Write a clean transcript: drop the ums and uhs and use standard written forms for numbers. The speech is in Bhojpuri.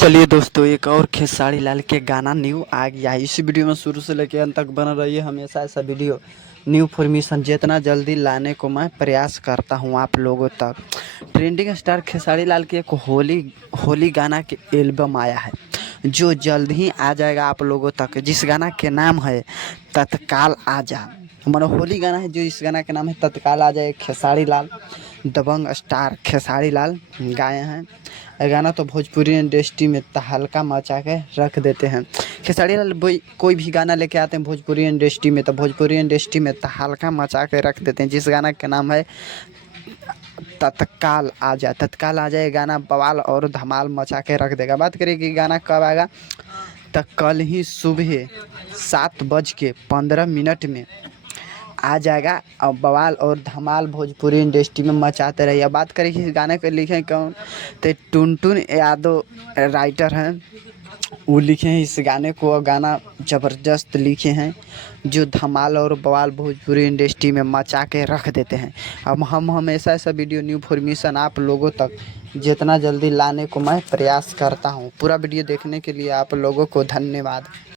चलिए दोस्तों, एक और खेसारी लाल के गाना न्यू आ गया है। इसी वीडियो में शुरू से लेकर अंत तक बना रहिए। हमेशा ऐसा वीडियो न्यू फॉर्मेशन जितना जल्दी लाने को मैं प्रयास करता हूं आप लोगों तक। ट्रेंडिंग स्टार खेसारी लाल की एक होली होली गाना के एल्बम आया है जो जल्द ही आ जाएगा आप लोगों तक, जिस गाना के नाम है तत्काल आजा। मानो होली गाना है जो इस गाना के नाम है तत्काल आजा। एक खेसारी लाल दबंग स्टार खेसारी लाल गाए हैं। ये गाना तो भोजपुरी इंडस्ट्री में तहलका मचा के रख देते हैं। खेसारी लाल कोई भी गाना लेके आते हैं भोजपुरी इंडस्ट्री में तो भोजपुरी इंडस्ट्री में तहलका मचा के रख देते हैं। जिस गाना का नाम है तत्काल आजा। तत्काल आजा ये गाना बवाल और धमाल मचा के रख देगा। बात करें कि गाना कब आएगा, तो कल ही सुबह 7:15 में आ जाएगा। और बवाल और धमाल भोजपुरी इंडस्ट्री में मचाते रहिए। बात करें कि इस गाने को लिखे कौन, तो टुनटुन यादव राइटर हैं, वो लिखे हैं इस गाने को। गाना ज़बरदस्त लिखे हैं जो धमाल और बवाल भोजपुरी इंडस्ट्री में मचा के रख देते हैं। अब हम हमेशा ऐसा वीडियो न्यू फॉर्मेशन आप लोगों तक जितना जल्दी लाने को मैं प्रयास करता हूँ। पूरा वीडियो देखने के लिए आप लोगों को धन्यवाद।